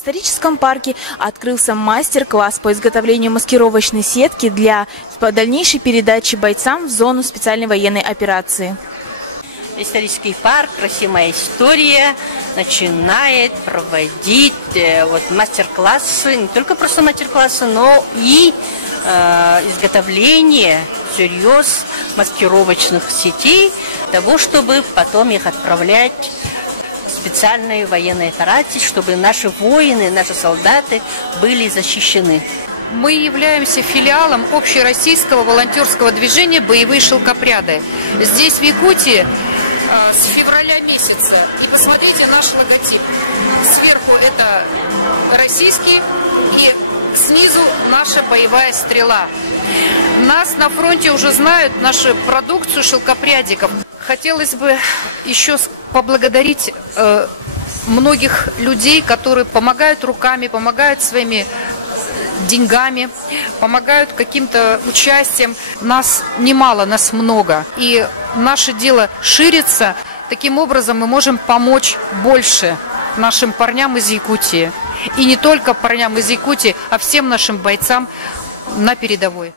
В историческом парке открылся мастер-класс по изготовлению маскировочной сетки для дальнейшей передачи бойцам в зону специальной военной операции. Исторический парк «Красивая история» начинает проводить мастер-классы, не только просто мастер-классы, но и изготовление всерьез маскировочных сетей, для того, чтобы потом их отправлять в специальные военные операции, чтобы наши воины, наши солдаты были защищены. Мы являемся филиалом общероссийского волонтерского движения «Боевые шелкопряды». Здесь, в Якутии, с февраля месяца. И посмотрите наш логотип. Сверху это российский и снизу наша боевая стрела. Нас на фронте уже знают, нашу продукцию шелкопрядиков. Хотелось бы еще поблагодарить многих людей, которые помогают руками, помогают своими деньгами, помогают каким-то участием. Нас немало, нас много. И наше дело ширится. Таким образом мы можем помочь больше нашим парням из Якутии. И не только парням из Якутии, а всем нашим бойцам на передовой.